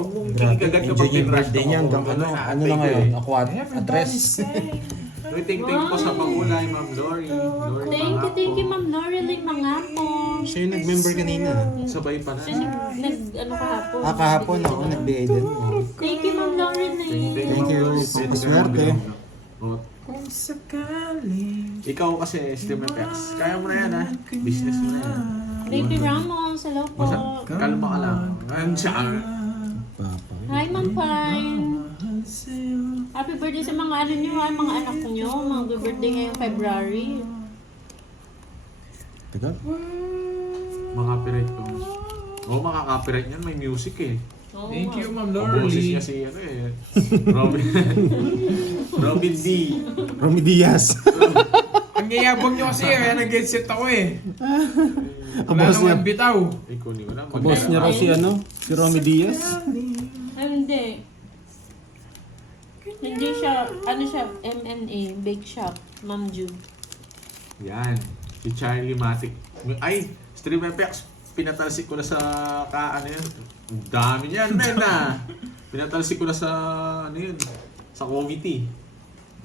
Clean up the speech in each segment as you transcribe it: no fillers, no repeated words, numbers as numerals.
Huwag mong Grabe, kinigagat enjoy kapag yung pinrush birthday niya hanggang ano na ngayon, ako at address. Thank po sa pangulay, Ma'am Lori. Thank you, Ma'am Noreling mga po. Siya yung nag-member kanina. Sabay pa na. Siya ano kahapon. Kahapon ako, nagbigay din. Thank you, Ma'am Noreling. Thank you. Paswerte. Kung sakaling Ikaw kasi, Steam FX. Kaya mo na yan, ha? Business mo na yan. Baby Ramos, hello po. Basta, kalma ka lang. Ayun siya. Papa. Hi, Ma'am Pine. Happy birthday sa mga ano nyo, mga anak nyo. Mga birthday ngayong February. Tagal? Makapiright ko. Oo, makaka-copyright yan. May music eh. Oo Thank nga. you, Ma'am Ang boses Lorly. niya si ano eh. Robin. Robin D. Romy Diaz. Ang yayabang nyo kasi, kaya nag-headset ako eh. Ang Wala boss niya. naman bitaw. Ay, kunin ko na. Ang boss niya raw si ano? Si Romy Diaz. Ay, hindi. Hindi siya, ano siya, MNA, bake shop, Ma'am Jude. Yan. Si Charlie Matic. Ay, Stream FX. Pinatalsik ko na sa ano yun. Ang dami niyan, men ah. Pinatalsik ko na sa ano yun. Sa committee.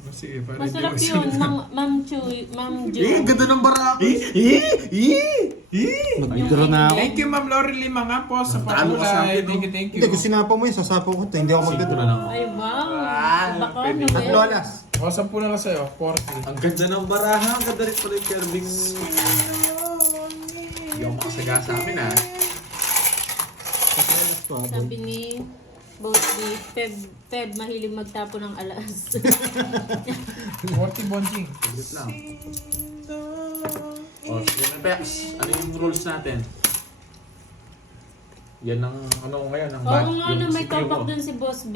Sige, para Masarap di yun, Ma'am Jude. Ganda ng barako. Mag-draw na ako. Thank you, Ma'am Lorly mga po sa Talo ka sa pangulay. akin, no? Thank you. Hindi, kung sinapa mo yun, sasapo ko ito. Hindi ako Siguro mag-draw. lang. Ay, wow. Baka pwede. ano Tatlo eh. alas. O, 10 na lang sa'yo. 40. Ang ganda ng baraha. Ang ganda rin pala yung curving. Hindi ako makasaga sa amin ah. Sabi ni both ni Feb mahilig magtapo ng alas. 40 bonjing. Saglit lang. O, Stream FX. Ano yung rules natin? Yan ang ano ngayon. Ang Oo nga na may si Q topak ko. dun si Boss B.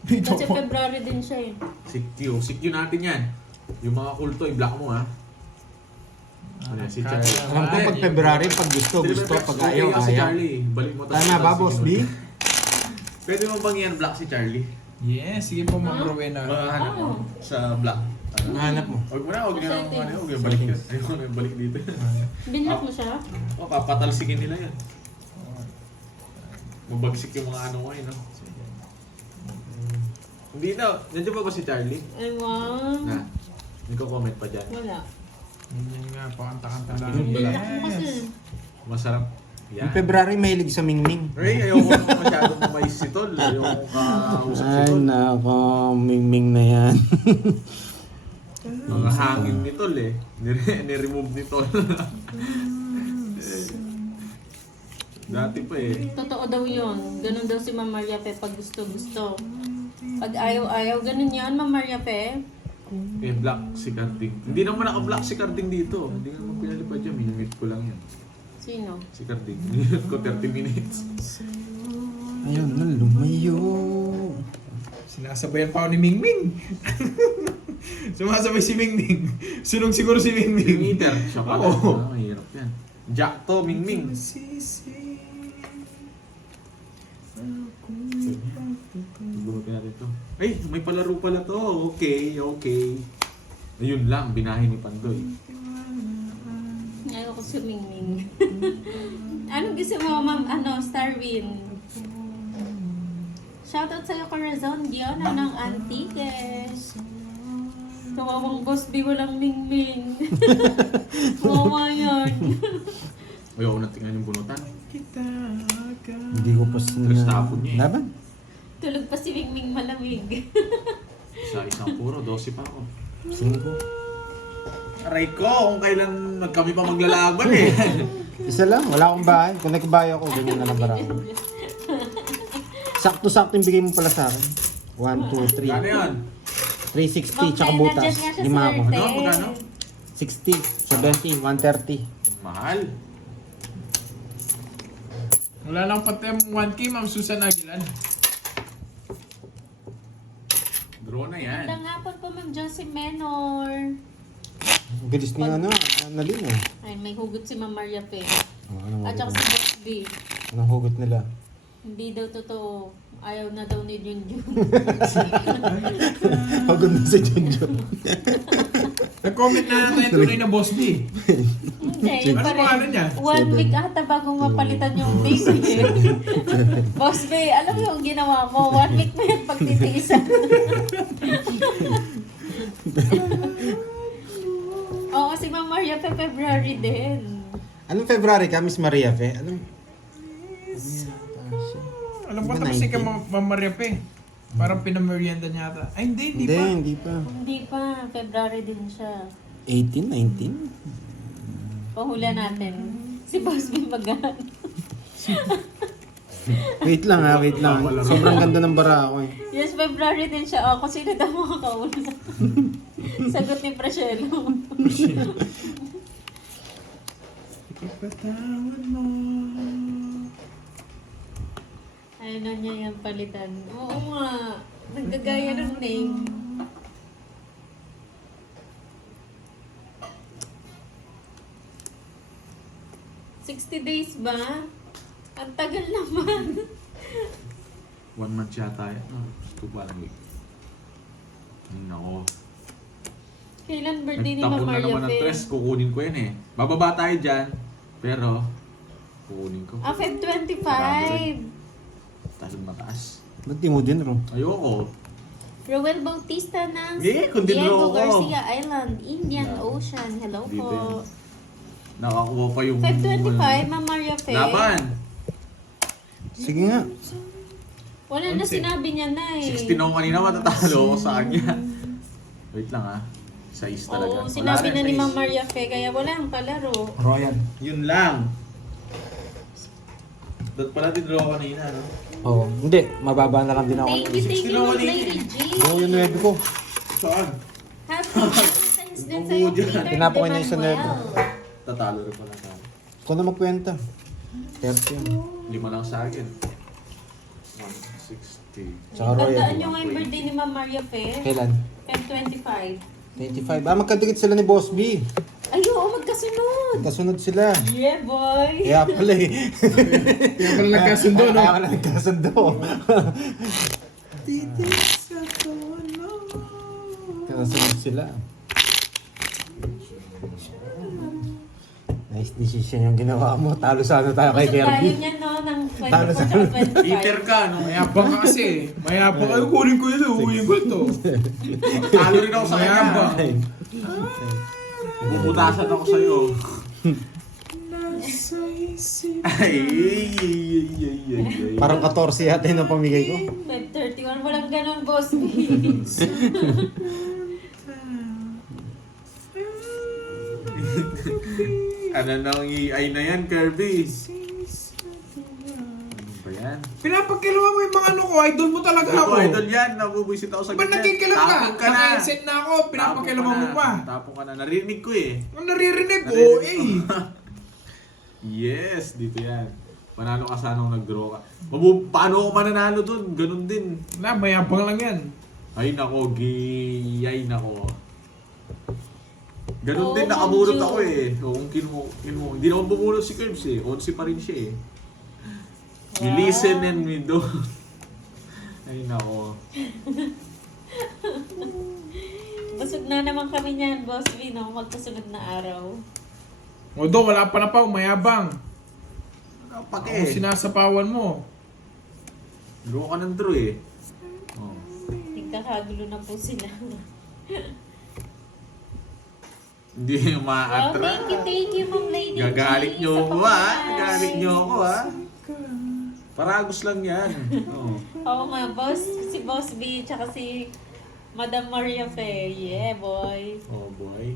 May Kasi topak. February din siya eh. Si Q. Si Q natin yan. Yung mga kulto, i-block mo ha. Ano yan, si Kaya- Charlie. Alam ko pag February, pag gusto, pag ayaw, Okay, si ayaw. Charlie. Balik mo Tama ba, Boss B? Pwede mo bang yan block si Charlie? Yes, sige po, Ma'am Rowena. Mahanap mo sa block. Nahanap mo. Huwag mo na, huwag niya huwag niya balik yan. Ayoko na balik dito. Binlock mo siya? O, papatalsikin nila yan. Mabagsik yung mga ano ngayon, no? Hindi na. Nandiyan pa ba si Charlie? Ay, wow. Na. Hindi ko comment pa dyan. Wala. Yan nga, pakanta-kanta lang. Binlock mo kasi. Masarap. Yan. Yung February, mahilig sa Mingming. Ray, ayoko naman masyadong mais si Tol. Ayoko kausap si Ay, Tol. nako, Mingming na yan. Mga hangin ni Tol eh. Niremove ni Tol. Dati pa eh. Totoo daw yun. Ganun daw si Ma'am Maria Pe pag gusto-gusto. Pag ayaw-ayaw, ganun yan, Ma'am Maria Pe. Eh, black si Carding. Hindi naman naka-black si Carding dito. Hindi naman pinalipad yan. Minimit ko lang yan. Sino? Si Carding. Minimit ko 30 minutes. Ayun na, lumayo. Sinasabayan pa ako ni Mingming. Sumasabay si Mingming. Sunog siguro si Mingming. Meter. Siya pala. Oo. Ah, mahirap yan. Jack to, Ming Ming. Bunutin natin to. Ay, may palaro pala to. Okay, okay. Ayun lang, binahin ni Pandoy. Ayaw ko si Mingming. Anong gusto mo, Ma'am, Starwin? Shoutout sa'yo, Corazon Diona ng Antiques. Kawawang Boss B, walang Mingming. Kawawa yan. Ayaw ko na tingnan yung bunutan. Hindi ko pa Tres tapon niya eh. Laban? Tulog pa si Mingming malamig. Sa isang puro, 12 pa ako. 5. Aray ko, kung kailan kami pa maglalaban eh. Isa lang, wala akong bahay. Kung nagbahay ako, ganyan na lang barako. Sakto-sakto yung bigay mo pala sa akin. 1, 2, Ano yan? 3. 360, tsaka butas. Lima ako. Ano? Magkano? 60, 70, 130. Mahal. Wala lang pati 1K, Ma'am Susan Aguilan. Draw na yan. Magandang hapon po, Ma'am Josie Menor. Ang bilis niya nalin eh. Ay, may hugot si Ma'am Maria Pe. Anong At saka hugot, si Boss B. anong hugot nila? Hindi daw totoo. Ayaw na daw ni Junjun. Hugot na si Junjun. Nag-comment na natin yung tunay na Boss B. Hindi, Ano pa rin. pangalan niya? 1 week ata bago mapalitan yung name eh. Boss Bay, alam mo yung ginawa mo, 1 week mo yung pagtitiisan. Oo, si Ma'am Maria pa February din. Anong February ka, Miss Maria Fe? Anong... Alam ko Diba tapos si 19? Ma'am Maria Pe. Parang pinamerienda niya ata. Ay, hindi Hindi, pa. hindi pa. Hindi pa, February din siya. 18, 19? Pahulan natin. Si Boss Bay magaan. Wait lang ha, wait lang. Sobrang ganda ng bara ako eh. Yes, February din siya. O, kung sino daw makakauna. Sagot ni Prashelo. Ipatawad mo. Ayun na niya yung palitan. Oo nga. Nagkagaya ng name. $60 days ba? Ang tagal naman. 1 month yata yan. No, 2 pa lang week. Ay, nako. Kailan birthday ni Ma'am Nagtapon na Maria naman ng Fe? stress. Kukunin ko yan eh. Bababa tayo dyan. Pero, kukunin ko. Ah, Feb 25. Talang mataas. Ba't di mo din, Ro? Ayoko. Roel Bautista ng Eh, kung dinro Diego ko. Garcia Island, Indian Yeah. Ocean. Hello Dito po. yun. Nakakuha pa yung... Feb 25, Ma'am Maria Fe. Laban! Sige nga. Wala na Onse. sinabi niya na eh. 16 ako kanina, matatalo ako sa kanya. Wait lang ah. Size talaga. Oo, sinabi Wala na ni size. Ma'am Maria Fe, kaya wala ang palaro. Royan. Yun lang. Ba't pala din draw kanina, no? Oo. Hindi, mababa na lang din ako. Thank you, 16 Ma'am ako Lady G. Oo, yung 9 ko. Saan? Happy Valentine's din sa'yo, Oo, dyan. Peter Tinapon ko na yung sa Emanuel. nervo. Tatalo rin pala tayo. Ikaw na magkwenta. 30 yun. 5 lang sa akin. 160. Tsaka Royan. Tandaan nyo nga yung birthday ni Ma'am Maria Fe. Kailan? Feb 25. 25. Ah, magkadikit sila ni Boss B. Ay, oo, magkasunod. Kasunod sila. Yeah, boy. Kaya pala eh. Kaya pala nagkasundo, no? Kaya pala nagkasundo. Kasunod sila. Nice decision yung ginawa mo. Talo sana tayo kay Gusto tayo Kirby. niyan, no, ng Talo sa- 24 Eater 25. ka, no? Mayabang ka kasi. Mayabang. Ay, kunin ko yun. Uwiin ko ito. Talo rin ako sa Mayabang. kanya. Bubutasan ako sa'yo. Ay, ay. Parang 14 yata yung napamigay ko. Feb 31, walang ganon, boss. Ano nang EI na yan, Kirby? Ano ba yan? Pinapagkilawan mo yung mga ano ko. Idol mo talaga Ito, ako. idol yan. Nabubuisit ako sa Ba't nagkikilam ka? Tapong ka na. Naka-inset na ako. Pinapagkilawan mo pa. Tapong ka na. Narinig ko eh. Ang naririnig ko, Narinig ko. Yes, dito yan. Panalo ka sana kung nag-draw ka. Paano ako mananalo dun? Ganun din. Na, mayabang lang yan. Ay nako, giyay nako. Ganun Oo, din, nakabulot Manju. ako eh. O, kung kinuha. Hindi naman bumulot si Curbs eh. 11 pa rin siya eh. You Wow. listen and we do. Ay nako. Busog na naman kami niyan, boss B, no? Magkasunod na araw. Although, wala pa na pa. Mayabang. Ano Ako pake? sinasapawan mo. Draw ka ng draw eh. Oh. Nagkakagulo na po sila. Hindi Wow, ma-attract. thank you, Ma'am Lady G. Gagalit nyo sa ako ha. pagkain. Gagalit nyo ako ha. Paragos lang yan. Oh. Oo nga, boss. Si Boss B, tsaka si Madam Maria Fe. Yeah, boy. Oh boy.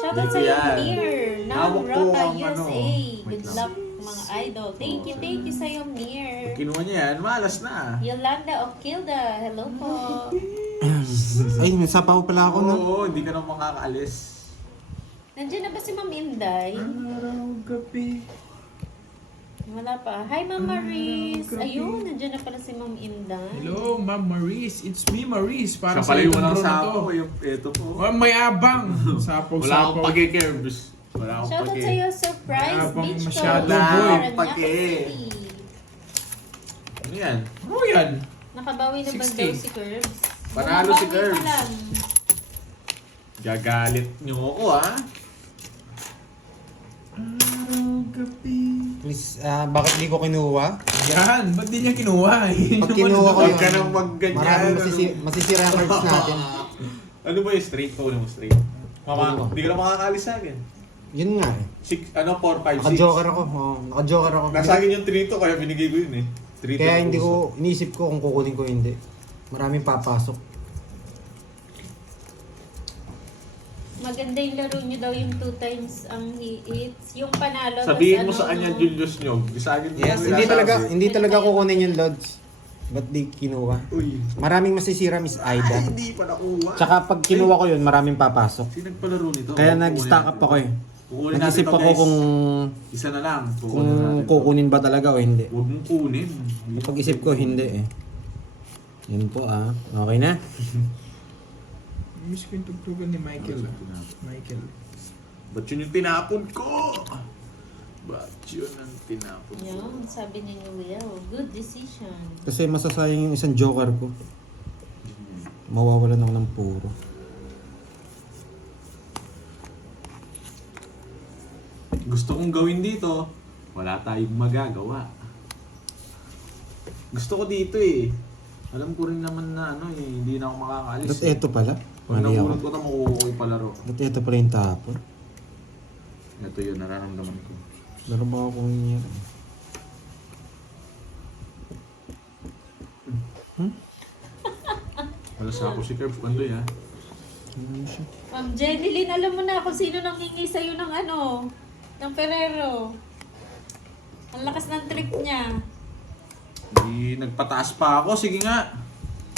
Shoutout Dito sa iyo, yan. Mir. Ng Hawak ko Rota, ang ano. USA. Wait Good lang. luck, mga idol. Thank you sa iyo, Mir. Pag kinuha niya yan, malas na. Yolanda Okilda, hello po. Ay, may sapaw pala ako na. Oo, hindi ka na makakaalis. Nandiyan na ba si Ma'am Inday? Gabi. Wala pa. Hi, Ma'am Maris. Ayun, nandiyan na pala si Ma'am Inday. Hello, Ma'am Maris. It's me, Maris. Para Siya sa pala yung itong walang draw na to. sapo. Ito po. Oh, mayabang. Sapaw, Wala akong sapaw. pag-kerbs. Wala akong Shoutout pag sa iyo, surprise Habang beach masyado, tour. boy. Paranaque Pake. City. Ano yan? Ano yan? Nakabawi na ba 60. daw si Curbs? Panalo si Bumabawi Curbs. pa lang. Gagalit nyo ako, ha? Please, bakit di ko kinuha? Yan, ba't di niya kinuha? Pag kinuha ko Huwag yun, ka nang magganyan. maraming masisira ang cards natin. Ano ba yung straight ko? Ano mo straight? Ano? Hindi ka na makakalis sa akin. Yun nga eh. 4, 5, 6. Naka-joker ako. Naka-joker ako. Nasa akin yung 3 to, kaya binigay ko yun eh. 3 Kaya hindi ko, inisip ko kung kukunin ko hindi. Maraming papasok. Maganda yung laro nyo daw yung 2 times ang hits. Yung panalo. Sabihin mo tas sa kanya, Julius nyo. Sa akin Yes, mo hindi talaga kukunin yung Lods. Ba't di kinuha? Uy. Maraming masisira, Miss Ay, Aida. hindi pa nakuha. Tsaka pag kinuha ko yun, maraming papasok. Sino nagpalaro nito? Kaya Kukunin nag-stack natin. up ako eh. Kukunin natin Nag-isip to, ako guys. kung Isa na lang. kung natin to. kukunin ba talaga o hindi. Huwag mong kunin. Pag-isip ko, hindi eh. Yun po ah. Okay na? Miss ko yung tugtugan ni Michael. Michael. Ba't yun yung tinapon ko? Ba't yun ang tinapon ko? Yun, sabi ni Will. Good decision. Kasi masasayang yung isang joker ko. Mawawalan ako ng puro. Gusto kong gawin dito, wala tayong magagawa. Gusto ko dito eh. Alam ko rin naman na ano eh, hindi na ako makakaalis. Ba't eto pala? Pag Mali nahulog ako. ko na makukuha ko yung palaro. Ba't eto pala yung tapon? Ito yun, nararamdaman ko. Laro ba ako kung yan? Wala sa ako si Curve, kandoy ha. Ano siya? Ma'am Jenny alam mo na kung sino nangingi sa'yo ng ano, ng Ferrero. Ang lakas ng trick niya. Hindi, nagpataas pa ako, sige nga.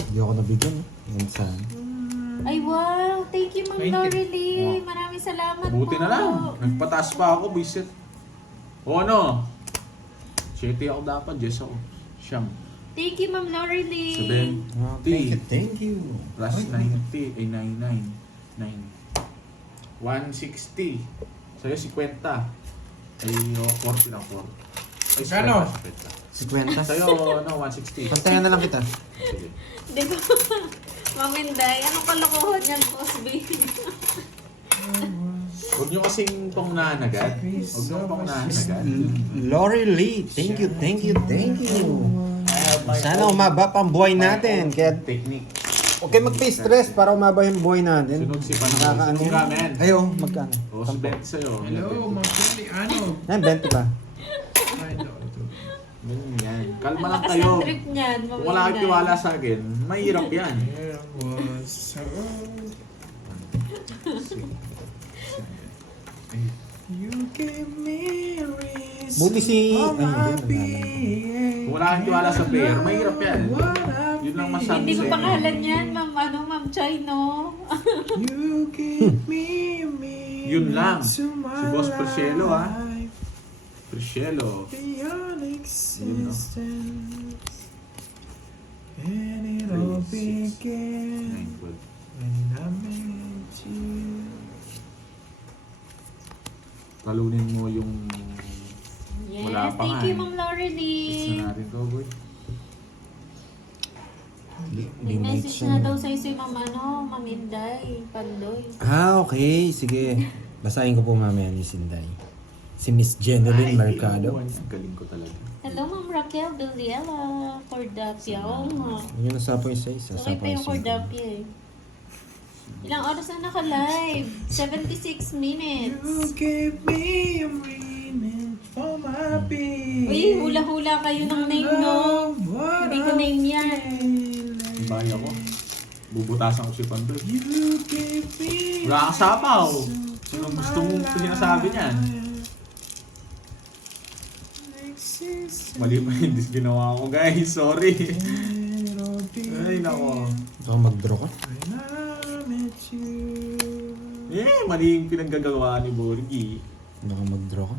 Hindi ako nabigyan eh. Yan sana. Ay wow, thank you Ma'am 20. Laurelie. Maraming salamat Buti po. na lang, nagpataas pa ako, bisit. O ano? 7 ako dapat, Jess ako. Siyam. Thank you Ma'am Laurelie. 7, Oh, thank you. plus 90, ay 99. 9. 160. Sa'yo 50. Ay, 40 lang, 4. Ay, Kano? 50. 50. Sa'yo, ano, 160. Pantayan na lang kita. Di Sige. ba? Ma'am Inday, anong kalokohan yan, Boss B? Huwag nyo kasing pangnanagad. Huwag nyo pangnanagad. Lori Lee, thank you. Sana umaba pa ang buhay natin. Kaya Technique. okay mag-face stress para umaba yung buhay natin. Sunod si Panoy. Nakakaano Sunod yun? ka, men. Ayo, magkano? O, si Ben sa'yo. Hello, Ma'am Kelly. Ano? Yan, 20 ba? Ay, no, ito. Ganyan. Kalma Ang lang lakas kayo. ng trip niyan, Ma'am Kung wala kayong Inday. tiwala sa akin, mahirap yan. There was so... You gave me a reason Buti si- for ay, my hindi, being. Kung wala kang tiwala sa player, mahirap yan. Yun lang masabi Hindi ko sa'yo. pangalan yan, Ma'am Chai, no? You gave me a meaning Yun lang. to Si my Boss Priscelo, ha? life Priscelo. beyond existence. And it all 3, 6, began 9, 12. when I met you. Talunin mo yung... Yes, Wala pa thank nga you, eh. Ma'am Gusto Laurelie. natin to, boy. May message na daw sa'yo si Ma'am Inday, Pandoy. Okay, sige. Basahin ko po mamaya ni Sinday. Si Miss Jeneline Mercado. Ang galing ko talaga. Hello, Ma'am Raquel Deliela, Cordapia. Oo nga. Yun ang sapo yung sa isa. Okay sapo pa yung isa. Cordapia eh. Ilang oras na naka-live? 76 minutes. You gave me a meaning for my being. Uy, hula-hula kayo ng name, no? Hindi ko name yan. Ang bahay ako. Bubutasan ko si Pandoy. You gave me Wala kang sapaw. Sino gusto mong sinasabi niyan? existence. Mali pa yung ginawa ko, guys. Sorry. Ay, nako. Ikaw mag-draw ka? When I met you. Mali yung pinaggagawa ni Borgie. Baka mag-draw ka?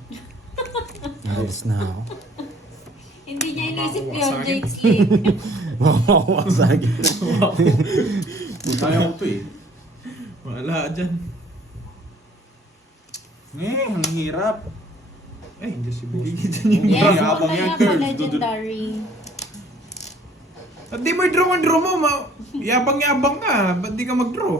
Naalis na ako. Hindi niya inisip Makakuha yun, sa akin. Jake's League. Makakuha sa akin. Kaya ko to eh. Wala dyan. Ang hirap. Ay, hindi si Biggie. Yes, Yabang okay yan, nga po, Curve. legendary. At di mo i-draw ang draw mo, yabang-yabang ka. Ba't di ka mag-draw?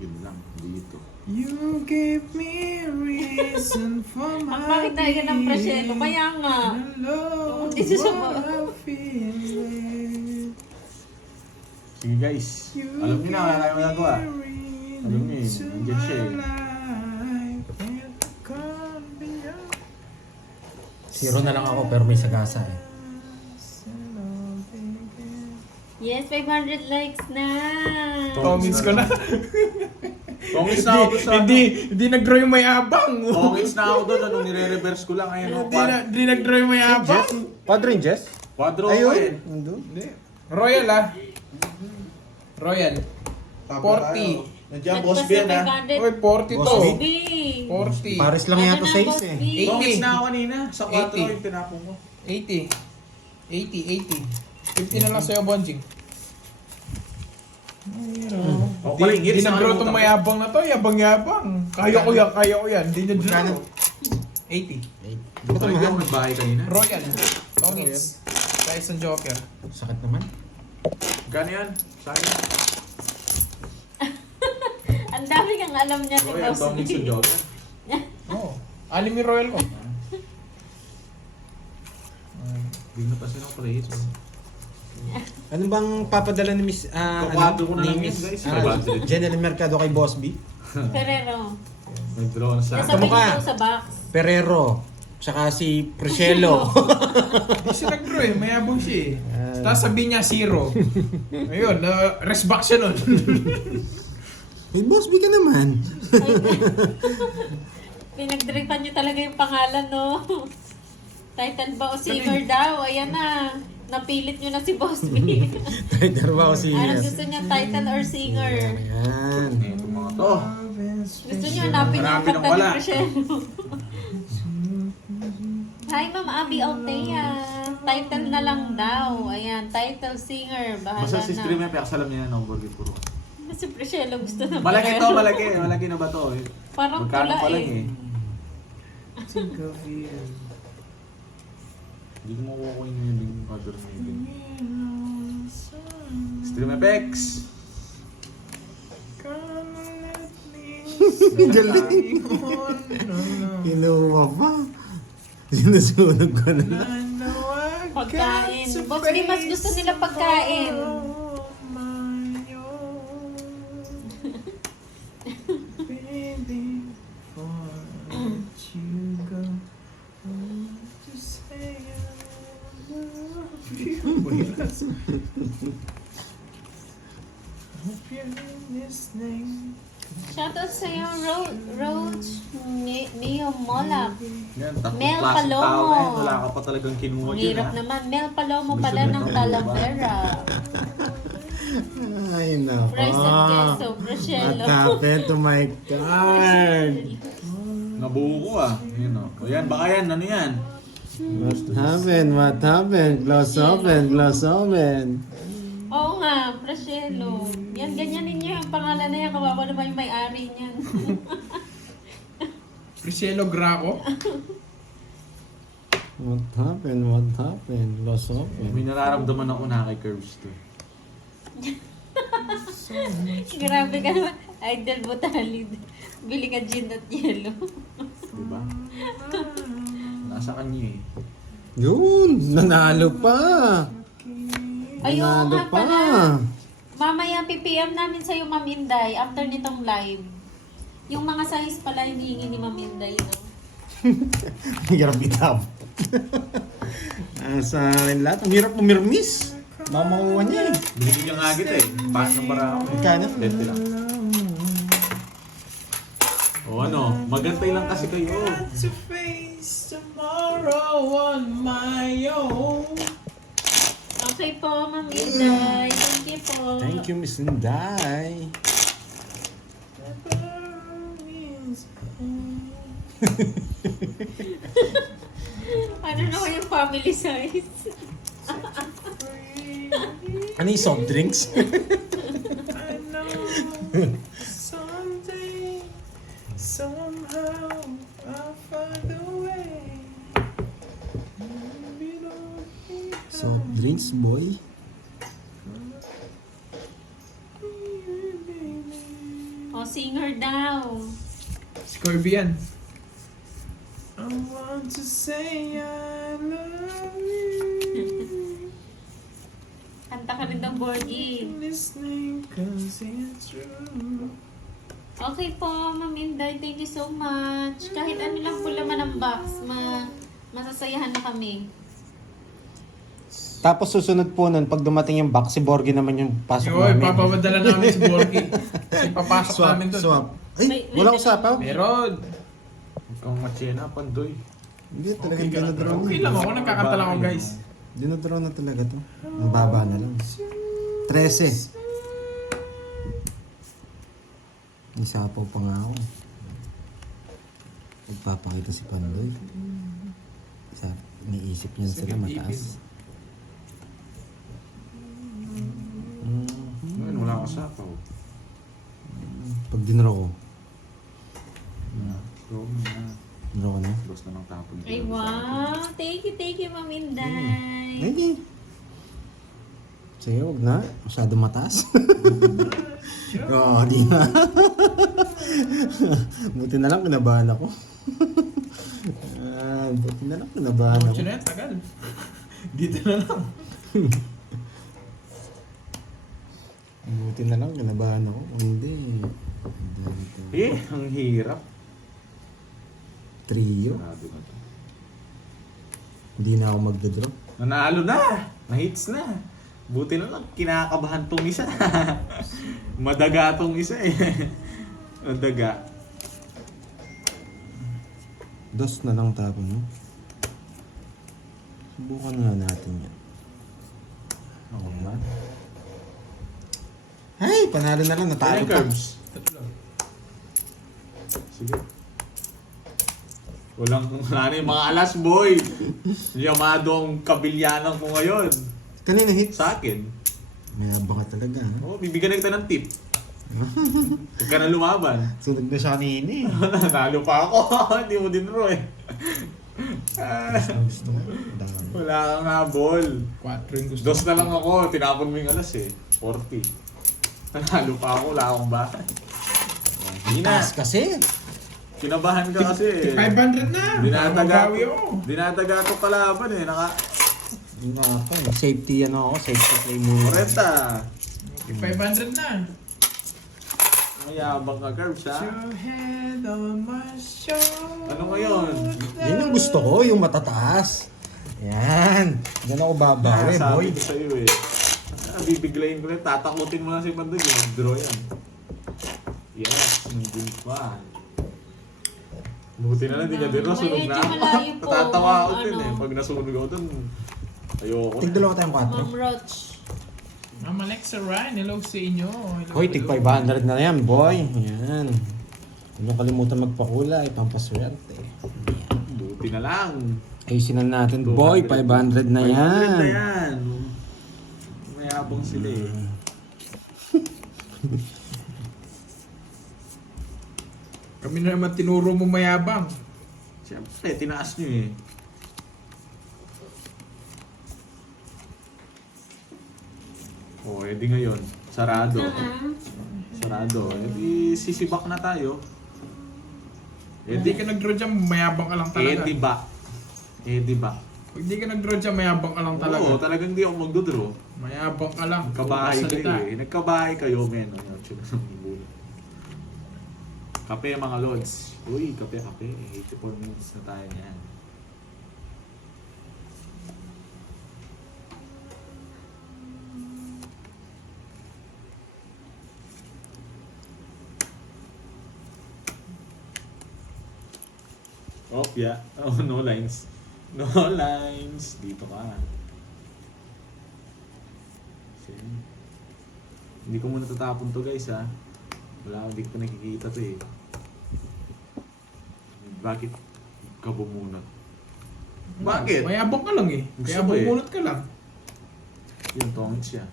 Yun lang, dito. You gave me a reason for Ang my bakit na yun ang presyelo? Kaya nga. Love Hindi siya what I feel like. Sige guys, alam niyo na, wala tayong magagawa. Alam niyo yun, nandiyan siya eh. Zero na lang ako pero may sagasa eh. Yes, 500 likes na. Comments ko na. Tongits na ako doon sa Hindi nag-draw yung may abang. Tongits na ako doon, anong nire-reverse ko lang. Ayan, Hindi nag-draw yung may abang. Padre Jess? Quadro Ayun. ko eh. Nandun. Hindi. Royal Royal. 40. Nandiyan, Nagpas boss na Ben ah. 500. Oy, 40 to. Boss B. 40. Paris lang Ano yata na, sa Boss eh. B? Tongits 80. na ako kanina. Sa 4 80. yung tinapong ko. 80. 50 na lang sa'yo, Bonjing. O, palingit. Hindi nag-draw itong mayabang na to. Yabang-yabang. Kaya ko yan. Hindi niya draw. 80. Ba't Bakit ang ako mahal? nagbahay kanina? Royal. Tongits. Sa isang joker. Sakit naman. Gano yan? Sayang. Ang dami kang alam niya ni Royal Boss Tongits sa B. Joker. Oo. Anim yung Royal ko. Hindi na pa silang praise. Ano bang papadala ni Miss Kukwado ko na lang yan, guys. 500. General Mercado kay Boss B? Ferrero. Nag-draw na sa Nasa Kamukha. pinito sa box. Ferrero. Tsaka si Priscelo. Hindi siya nag-draw eh. Mayabang siya eh. Tapos sabihin niya 0. Ayun, rest back siya nun. Hey, Boss B ka naman. Pinagdripan niyo talaga yung pangalan, no? Title ba o singer daw? Ayan na. Napilit niyo na si Boss B. Tiger ba o si Anong gusto niya, title or singer? Ayan. Ito mga to. Gusto niyo hanapin yung Hanapin ang kanta ni wala. Priscelo. Hi, Ma'am Abby Altea. Title na lang daw. Ayan, title singer. Bahala Basta si Stream na. FX, alam niya na number puro. Si Priscelo gusto na Malaki to, malaki. Malaki na ba to? Eh? Parang Magkano pula pa lang eh. eh. Hindi ko makukuha yung other meeting. Stream FX! Galing. Kinuha pa. Sinusunog ko na lang. Pagkain. Boss B, mas gusto nila pagkain. Shoutout sa'yo, Roach Neo Molab. Yan, tatlong Mel klaseng tao Palomo. na yan. Wala ka pa talagang kinuha Ang dyan hirap ha. naman. Mel Palomo Gusto pala nila ng ito, Talavera. Ay, nako. Rice and queso, Priscelo. What happened to my card? Nabuo ko ah. Yun o. O yan, baka yan. Ano yan? What happened? What happened? Close open, close open. Oo nga, Priscelo. Yan, ganyan ninyo ang pangalan na yan. Kawawa naman yung may-ari niyan. Priscelo Graco. What happened? What happened? Close open. May nararamdaman ako na kay Curves to. Grabe ka naman. Idol Butalid. Bili ka gin at yelo. Diba? Nasa kanya eh. Yun! Nanalo pa! Ay, oo Nanalo nga pala. Mamaya PPM namin sa'yo, Ma'am Inday, after nitong live. Yung mga size pala hinihingi ni Ma'am Inday, no? Hirap itap. Sa akin lahat. Ang hirap pumirmis. Mamakuha niya eh. Binigyan niya nga kita eh. Pass ng bara ako eh. Magkano? 20 lang. O ano, magantay lang kasi kayo. To face tomorrow on my own. Okay po, Ma'am Inday. Thank you po. Thank you, Miss Inday. Ano naman yung family size? Ano yung soft drinks? I know someday, somehow, I'll find a way. Soft drinks, boy. O, si Singer daw. Scorpion. I want to say I love you. Kanta ka rin ng Borgie. Listening 'cause it's true. Okay po, Ma'am Inday. Thank you so much. Kahit ano lang po laman ng box, masasayahan na kami. Tapos susunod po nun, pag dumating yung box, si Borgie naman yung pasok Yoy, namin. papapadala namin si Borgie. Ipapasok Swap, namin doon. swap. Ay, May- walang may- usapaw? Meron. Ang matsena, pandoy. Hindi, talagang Okay, ka lang. dinadraw na. Okay lang ako, nagkakanta lang ako guys. Dinadraw na talaga to. Ang baba na lang. 13. Isapaw pa nga ako. Magpapakita si Pandoy. Sa iniisip niyan sila mataas. Ngayon, wala akong sapaw. Pag dinraw ko, So, dinraw ko na. Dos na ng tapon. Ay, wow. Thank you, Ma'am Inday. Ay, di. Sige, huwag na. Masyado mataas. Oo, di na. Buti na lang kinabahan ako. Buti na lang kinabahan ako. Mucho na yan, tagal. Dito na lang. Buti na lang kinabahan ako. Hindi. Ang hirap. Trio. Sarado na to. Hindi na ako magdodrop. Nanalo na! Na-hits na! Buti na lang, kinakabahan tong isa. Madaga tong isa eh. Madaga. Dos na lang tapon mo. Subukan nga natin yan. Ako ba? Ay, panalo na lang. Natalo Ilang pa. curves? Tatlo. Sige. Wala na yung mga alas, boy. Yamado ang kabilyanan ko ngayon. Kanina hit. Sa akin. May abang ka talaga. Ha? Oh, bibigyan na kita ng tip. Huwag ka na lumaban. Sunod na siya kanina eh. Nanalo pa ako. Hindi mo din ro eh. Gusto ko. Dami. Wala kang habol. 4 yung gusto. Dos na lang ako. Tinapon mo yung alas eh. 40. Nanalo pa ako. Wala akong bahay. Hindi na. Taas kasi. Kinabahan ka kasi. 500 na. Dinataga Mabawi ako. ko. Dinataga ko kalaban eh. Yun na pa eh. Safety ano ako. Safety play muna. 40. 500 na. Mayabang ka, Curbs, ha? Your head on my shoulder. Ano ngayon? Yan yung gusto ko. Yung matataas. Yan. Yan ako babawi, boy. Sabi ko sa'yo eh. Bibiglayin ko na. Tatakutin mo na si Pandoy. Draw yan. Yes, hindi pa. Buti na lang, di niya din. Sunog na. Medyo malayo po, Natatawa ako ano. din eh. Pag nasunog ako dun, ayoko na. Tigdalawa tayong 4. Ma'am Roach. Ma'am Alexa Ryan, hello sa inyo. Hello, Hoy, tig 500 na yan, boy. Yan. Huwag nyo kalimutan magpakulay. Pampaswerte. Buti na lang. Ayusin na natin, boy. 500 na 500 na yan. yan. Mayabang sila eh. Kami na naman tinuro mo mayabang. Siyempre, tinaas nyo eh. Oh, edi ngayon. Sarado. Sarado. Edi sisibak na tayo. Hindi ka nag-draw dyan, mayabang ka lang talaga. Edi ba? Edi ba? Pag di ka nag-draw dyan, mayabang ka lang talaga. Oo, talagang di ako magdodraw. Mayabang ka lang. Nagkabahay Puro kayo salita. eh. Nagkabahay kayo, men. Ano, tsura ng bulo. Kape mga lods. Uy, kape. 84 minutes na tayo niyan. Oh, yeah. Oh, no lines. No lines. Dito ka. Sige. Hindi ko muna tatapon to guys ha. Wala, hindi ko nakikita to eh. Bakit ka bumunot? Bakit? Mayabang ka lang eh. Gusto Kaya ko eh. bumunot ka lang. Yung tongit siya.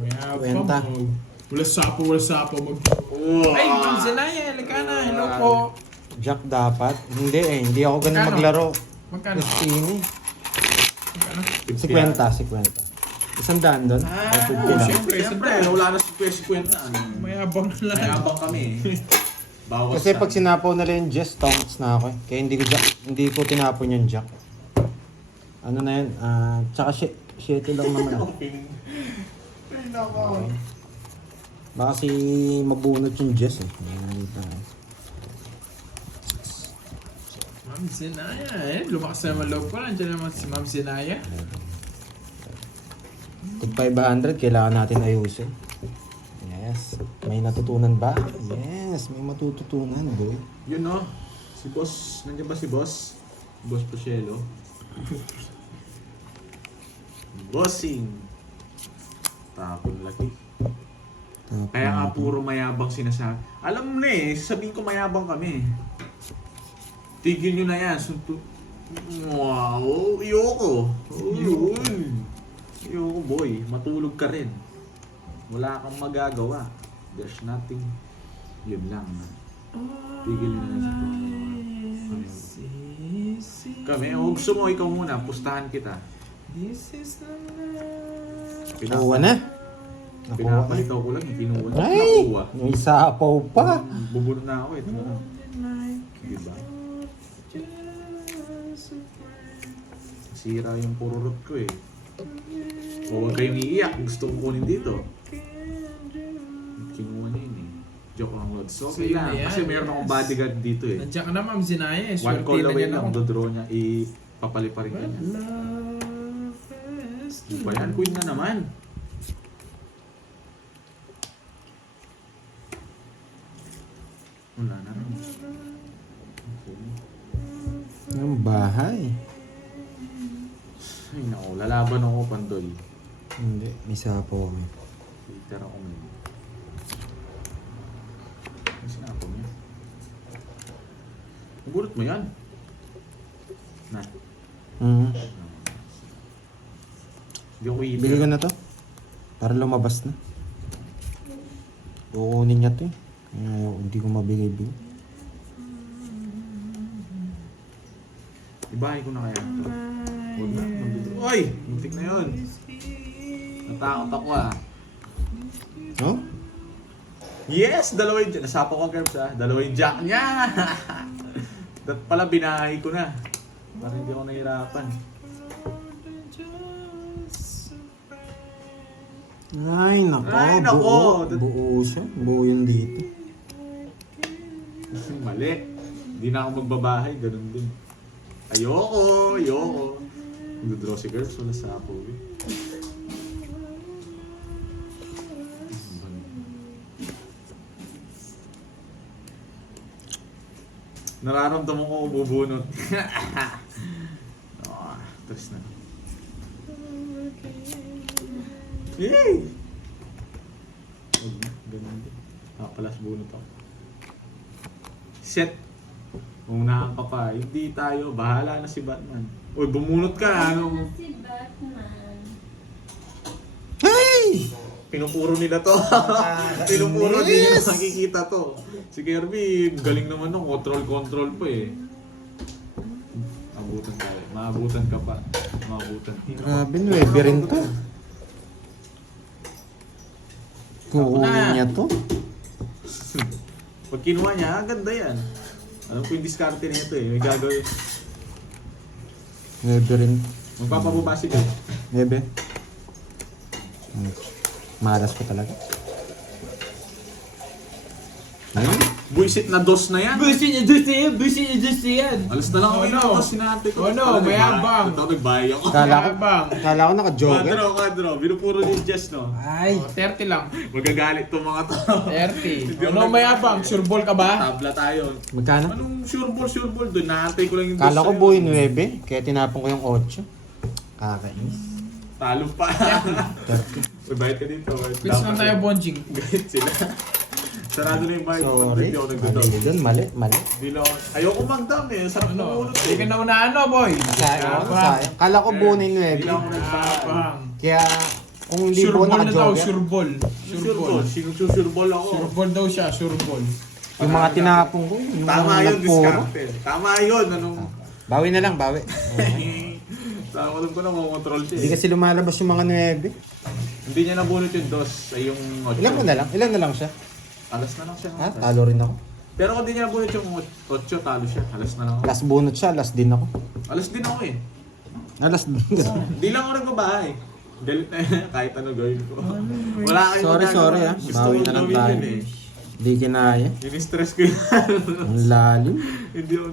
Mayabang Kwenta. mo. Wala sapo. Oh, Ay, Ma'am Zenaya, halika na. Hello po. Jack dapat. Hindi eh. Hindi ako ganun Magkano? maglaro. Magkano? Christine. Magkano? 50. 100 doon. Siyempre, wala na si Pwes Kwenta. Mayabang na lang. Mayabang kami. Bawas Kasi na. pag sinapaw nila yung Jess, tongs na ako eh. Kaya hindi ko tinapon yung Jack. Ano na yun? Tsaka shit lang naman. Ay, nako. Okay. Baka si mabunot yung Jess eh. Dito. Ma'am Sinaya eh. Lumakas naman loob ko. Nandiyan naman si Ma'am Sinaya. Tig 500, kailangan natin ayusin. Yes. May natutunan ba? Yes, may matututunan, boy. Yun no. Si boss, nandiyan ba si boss? Boss Pochelo. Bossing. Tapon laki. Kaya nga puro mayabang sinasabi. Alam mo na eh, sasabihin ko mayabang kami. Tigil nyo na yan. Wow, iyoko. Yun. Iyoko boy, matulog ka rin. Wala kang magagawa. There's nothing. Yun lang. Tigil nyo na yan. Kami, o gusto mo ikaw muna, pustahan kita. This is the night. Nakuha na. Pinapalitaw ko lang, kinuha. Ay! Nakuha. May sapaw pa. Bubulot na ako eh. Ito na. Diba? Sira yung pururot ko eh. O huwag kayong iiyak. Gusto ko kunin dito. Kinuha niya yun eh. Joke lang, Lods. Okay Sige lang. na yan, Kasi meron akong bodyguard dito eh. Nandiyan ka na Ma'am Sinaya eh. One Swerte call na away yan lang. ako. Dodraw niya. Ipapaliparin ka niya. Ano ba yan? Queen na naman. Wala na rin. Ang bahay. Ay nako, lalaban ako, Pandoy. Hindi, may sapaw kami. Filter ako ngayon. Ano sinapo niya? Nagulot mo yan? Na. Hindi ako Bili ibig. ko na to. Para lumabas na. Kukunin niya to eh. Kaya ayaw, hindi ko mabigay-bigay. Ibahay ko na kaya ito. Huwag na. Uy! Muntik na yun. Natakot ako ah. Oh? Yes! Dalawa yung jack. Nasapa ko Kerbs ah. Dalawa yung jack niya! Dat pala binahay ko na. Para hindi ako nahirapan. Ay, nako. Ay, nako. Buo siya. Buo yun dito. Mali. Hindi na ako magbabahay. Ganun din. Ayoko. Mag-draw si Kerbs. Wala sa ako eh. Nararamdaman ko bubunot. Oh, tres na. Yay! Huwag na, ganun din. Nakapalas bunot ako. Set! Unahan ka pa. Hindi tayo. Bahala na si Batman. Uy, bumunot ka. Ano? Si Batman. Ay! Pinupuro nila to. Pinupuro nila. Nakikita to. Si Kirby, galing naman nung control pa eh. Maabutan tayo. Maabutan ka pa. Maabutan. Grabe, 9 rin to. Kukunin niya to. Pag kinuha niya, ganda yan. Alam ko yung diskarte nito eh. May gagawin. 9 rin. Magpapababa si Kirby. 9. Malas ko talaga. Ayun. Buisit na dos na yan. Busin niya dito yan! Busin niya dito yan! Alas na lang ako Oh, yun. no. Tapos sinate ko. Oh, no, Talaga, mayabang. Ito nagbayo ako. Kala ko naka-joker. Kadro. Binupuro ni Jess no. Ay. Oh, 30 lang. Magagalit tong mga to. 30. Ano mayabang? Sureball ka ba? Tabla tayo. Magkano? Anong sure ball doon? Naantay ko lang yung Kala dos ko sa'yo. buhay 9, kaya tinapon ko yung 8. Kakainis. Talo pa. 30. Uy, bayad ka dito. Quiz lang tayo, Bonjing. Gayet sila. Sarado na yung bayad. Sorry. Hindi ako nagdodog. Mali doon, mali. Hindi lang ako. Ayoko mag-down eh. Sarap Ano? pumunot Hindi ka eh. na unahan, no, boy? Sayang, Mayabang. sayang. Kala ko buo na yung Hindi lang ako 9. nagdaan. Mayabang. Kaya, kung hindi buo Sureball na daw, naka-joker, sureball. Sure ball. Sure ball ako. Sureball daw siya, sureball. yung mga tinapon ko, yung Tama mga yun, nagpuro. diskarte. Tama yun. Anong... Bawi na lang, bawi. Sa Alam ko na makontrol siya Hindi eh. kasi lumalabas yung mga 9. Hindi niya nabunot yung 2 ay yung 8. Ilan mo na lang? Ilan na lang siya? Alas na lang siya. Ha? Talo rin ako. Pero kung di niya nabunot yung 8, talo siya. Alas na lang ako. Last bunot siya, last din ako. Alas din ako eh. Last din. Hindi lang ako nagbabahay. Galit na yan, kahit ano gawin ko. Wala kayong Sorry, magagawa. sorry, ah. Gusto Bawi kong na lang gawin tayo. yun eh. Hindi kinaya. Ini-stress ko yan. Ang lalim. Hindi ko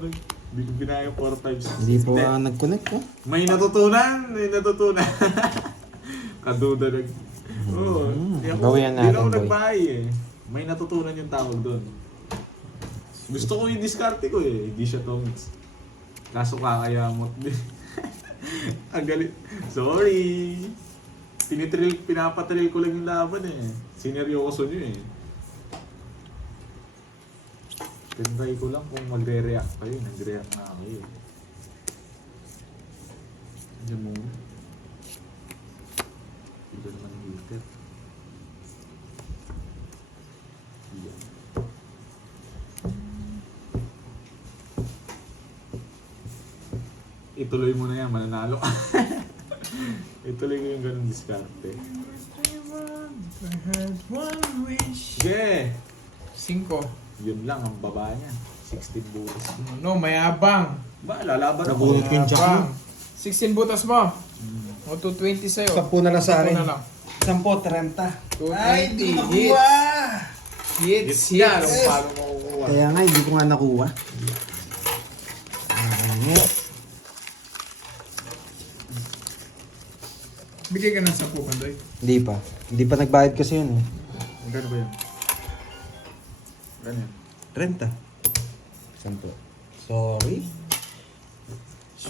ginaya 4 times. Hindi po nag-connect oh. May natutunan. Kaduda nag... Oo. Di ako- Gawian di na natin, ako boy. nagbahay eh. May natutunan yung tawag doon. Gusto ko yung diskarte ko eh. Hindi siya tongs. Kaso kakayamot din. Ang galit. Sorry. Pinapatril ko lang yung laban eh. Sineryoso nyo eh. Tinry ko lang kung magre-react kayo. Nag-react na kayo. Diyan mo. Ito naman yung heater. Yan. Ituloy mo na yan, mananalo ka. Ituloy ko yung ganun diskarte. I had one wish. Sige! 5. Yun lang ang baba niya. 16 butas. No, mayabang. Ba, lalaban ako. Nabunot ko yung jack mo. 16 butas mo. O 220 sa'yo. 10 na lang sa akin. 10 na lang. 10, 30. 220 hits. Hits, It's yan, hits. kung paano makukuha. Kaya nga, hindi ko nga nakuha. Yes. Bigay ka ng 10 Pandoy. Hindi pa. Hindi pa nagbayad kasi yun eh. Gano'n ba yun? Ganyan. 30. 10. Sorry.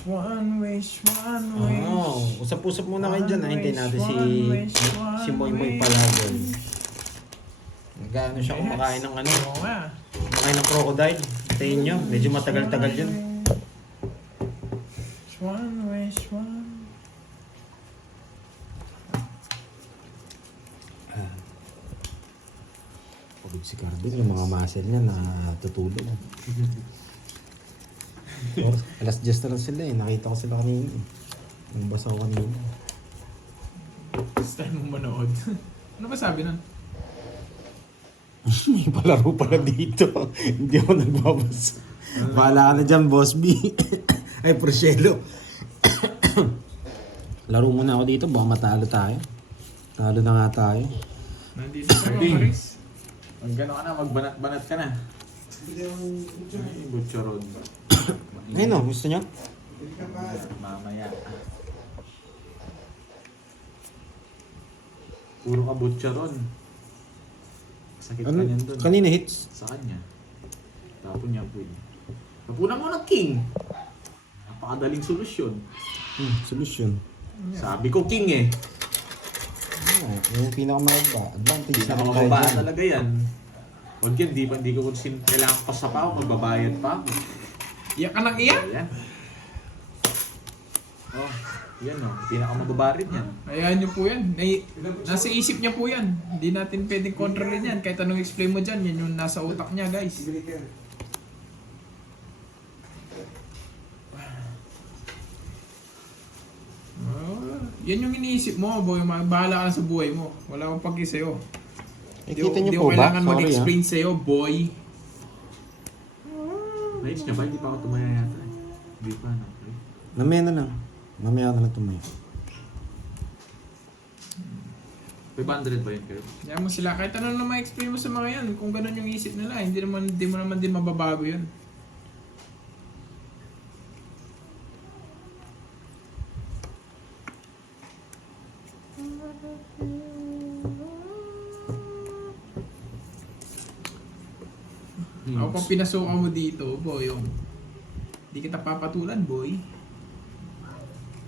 One wish, one wish. Oh, usap-usap muna kayo dyan. Hintayin natin si Moy Moy wish. Palagon. Nag-ano siya kumakain ng ano? Oo nga. Kumakain ng crocodile. Hintayin nyo. Medyo matagal-tagal yun. One wish, one. Pagod si Cardin. Yung mga muscle niya natutulog. Alas 10 na lang sila eh. Nakita ko sila kanina eh. Nagbasa ko kanina. First time mo manood. Ano ba sabi nun? May palaro pala dito. Hindi ako nagbabasa. Bahala ka na dyan, Boss B. Ay, Proshelo. Laro muna ako dito. Baka matalo tayo. Talo na nga tayo. Nandito sa Maris. Ang gano'n ka na, magbanat-banat ka na. Ay, butcherod. Ayun o, gusto nyo? Mamaya. Puro ka butcheron. Sakit ka niyan doon. Kanina hits. Sa kanya. Tapon niya po yun. Tapunan mo ng king. Napakadaling solusyon. Solution. Sabi ko king eh. Yung pinakamababa. Advantage na rin tayo Pinakamababa dyan. talaga yan. Huwag yan, di ko kailangan pa sa pa ako, magbabayad pa ako. Iyak ka ng iyak? Ayan. Oh, yan o. Pinakamababa rin yan. Hayaan nyo po yan. Nasa isip niya po yan. Hindi natin pwedeng kontrolin yan. Kahit anong explain mo dyan, yan yung nasa utak niya guys. Yan yung iniisip mo, boy. Bahala ka na sa buhay mo. Wala akong pag sa'yo. Kita nyo Di po ko ba? kailangan Sorry mag-explain sa'yo, boy. Naits niya ba? Hindi pa ako tumaya yata eh. Hindi pa na. Okay. Mamaya na lang. Mamaya na lang tumayo. 500 ba yun kayo? Kaya mo sila, kahit ano naman explain mo sa mga yan, kung ganun yung isip nila, hindi mo naman din mababago yun. Ako pang pinasukan mo dito, boy, yung hindi kita papatulan, boy.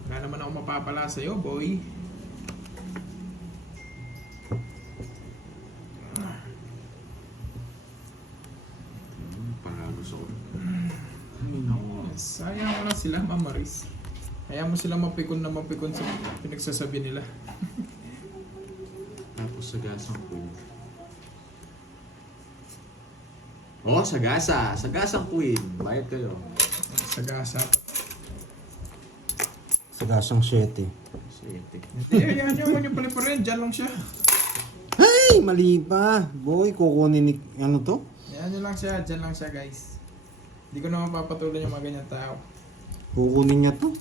Wala naman ako mapapala sa'yo, boy. Pagagos ako. Sayang ko lang sila, Mamaris. Kaya mo sila mapikon na mapikon sa pinagsasabi nila. Tapos sa gasang queen. Oh, sa gasa. Sa gasang queen. Bayad kayo. Sa gasa. Sa Tagasang 7. Sete. Hindi, yan yung pala pa rin. Diyan lang siya. Ay! Mali pa. Boy, kukunin ni... Ano to? Yan lang siya. Diyan lang siya, guys. Hindi ko naman papatulan yung mga ganyan tao. Kukunin niya to.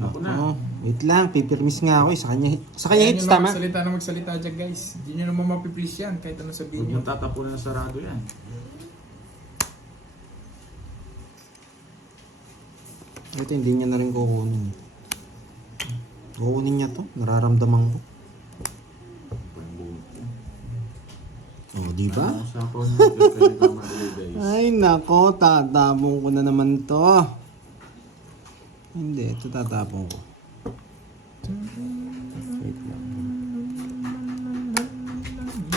Ako na. Oh, wait lang, pipirmis nga ako eh. Sa kanya hits, Yan yung tama? magsalita na magsalita dyan, guys. Hindi nyo naman mapiplease yan. Kahit ano Huwag sabihin nyo. niyong tatapunan na sarado yan. Ito, hindi niya na rin kukunin. Kukunin niya to. Nararamdaman ko. Oh, di ba? Ano sa ako niya? Pwede ka ma-realize. Ay, nako. Tatabong ko na naman to. Hindi, ito tatapong ko. Wait lang.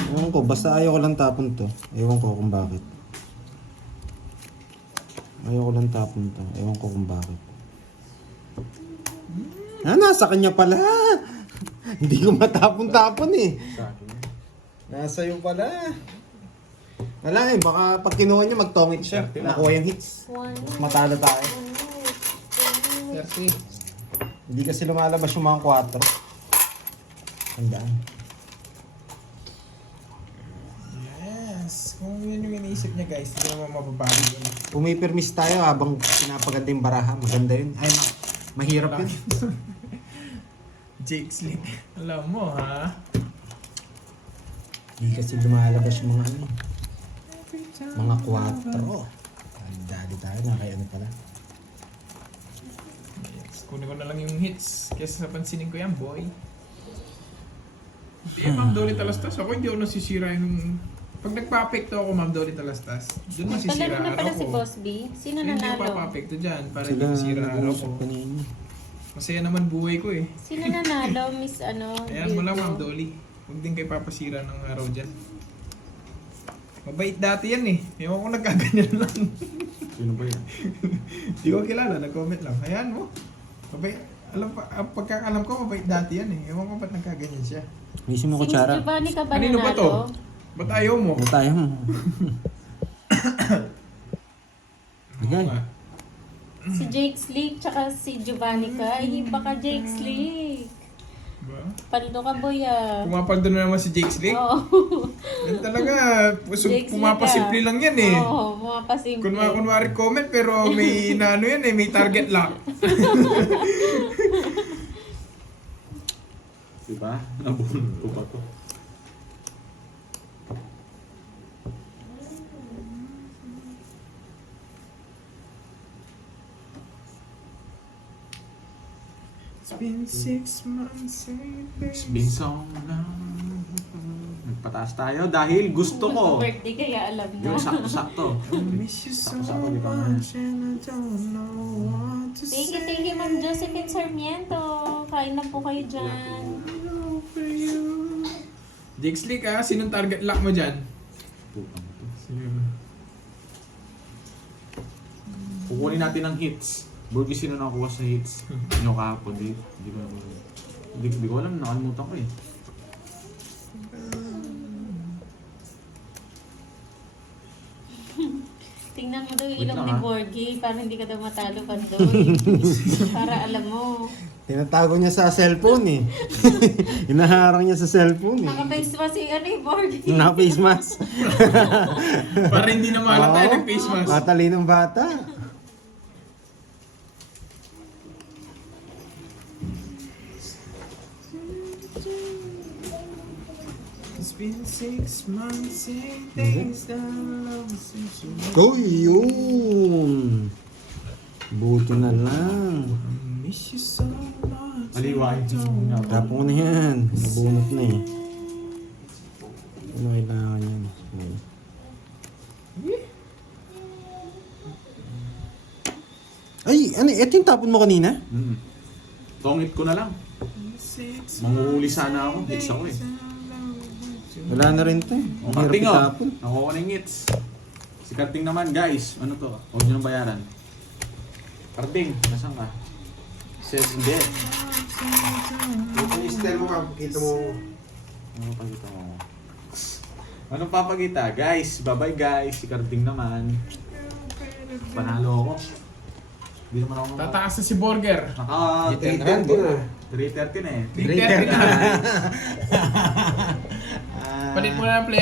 Ewan ko, basta ayaw ko lang tapon to. Ewan ko kung bakit. Ayaw ko lang tapon to. Ewan ko kung bakit. Ah, nasa kanya pala. Hindi ko matapon-tapon eh. Sa akin yan. Nasa iyo pala. Wala eh, baka pag kinuha niya magtongit siya. Swerte lang. Nakuha yung hits. Mas matalo tayo. 30. Hindi kasi lumalabas yung mga 4. Tandaan. Yes. Kung yun yung iniisip niya, guys, hindi naman mababago yun. Pumipirmis tayo habang pinapaganda yung baraha. Maganda yun. Ay, mahirap yun. Jake Slick. Alam mo, ha? Hindi kasi lumalabas yung mga ano. Mga 4. Dali tayo na kaya ano pala. Yes. Kunin ko na lang yung hits. Kesa sa pansinin ko yan, boy. Hindi, Ma'am Dolly Talastas. Ako hindi ako nasisira yung... Pag nagpa-apekto ako, Ma'am Dolly Talastas, doon masisira Talaro na araw pala ko. si Boss B. Sino Hindi ako nanalo? papapekto dyan para hindi Sila masira araw ko. nag-uusap kanina. Masaya naman buhay ko eh. Sino nanalo? Miss ano? Ayan mo lang, Virgo? Ma'am Dolly. Huwag din kayo papasira ng araw dyan. Mabait dati yan eh. Ewan ko nagkaganyan lang. Sino ba yan? Di ko kilala, nag-comment lang. Ayan mo. Mabait. Alam pa, ang pagkakalam ko, mabait dati yan eh. Ewan ko ba't nagkaganyan siya. Mismo Si Miss kutsara. Giovanni ka ba Kanino ba to? nanalo? Ba't ayaw mo? Ano tayo mo? Ayan. Oo nga. Si Jake Slick tsaka si Giovanni ka. Ay, baka Jake Slick. Ba? Paldo ka, boy ah. Pumapaldo na naman si Jake Slick. Oo. Yan talaga, Jake Slick, pumapasimple lang yan eh. Oo, pumapasimple. Kunwari comment pero may inaano yan eh, may target lock. Diba? Nabunod ko pa to. It's been 6 months It's been so long. Nagpataas tayo dahil gusto ko. Birthday kaya alam na. Yung sakto-sakto. I miss you so Sakto-sakto di ba man? much and I don't know what to Thank say. you, Ma'am Josephine Sarmiento. Kain na po kayo dyan. For you. Jake Slick ah, sinong target lock mo dyan? Putang ito. Kukunin natin ang hits. Burgi, sino nakakuha sa hits? Sino kahapon? Hindi ko alam, nakalimutan ko eh. Tingnan mo daw yung Wait ilong lang, ni ah. Borgie para hindi ka daw matalo pa doon. Para alam mo. Tinatago niya sa cellphone eh. Inaharang niya sa cellphone eh. Naka-face mask si ano yung Borgie. Naka-face mask. Para hindi na mahalata tayo Oo. ng face mask. Matalinong bata. It's been 6 months and days that I love since you Uy, yun. Buti na lang. miss you so much. Aliwain. Tapon ko na yan. Nabunot na eh. Ano kailangan yan? Ay, ano, ito yung tapon mo kanina? Tongit ko na lang. Manguhuli sana ako. Hits ako eh. Wala na rin to eh. O, Ang hirap Karting oh. itapon. Nakuha ko na yung hits. Si Karting naman, guys. Ano to? Huwag nyo nang bayaran. Karting, nasan ka? Says hindi. Yung style mo ka, kita mo. Ano papagita mo? Anong papagita? Guys, bye-bye guys. Si Karting naman. Panalo ako. Hindi naman ako Tataas na si Burger. Naka Hit and 330 run, na. 330 na eh. 330 na. Palit mo na ng player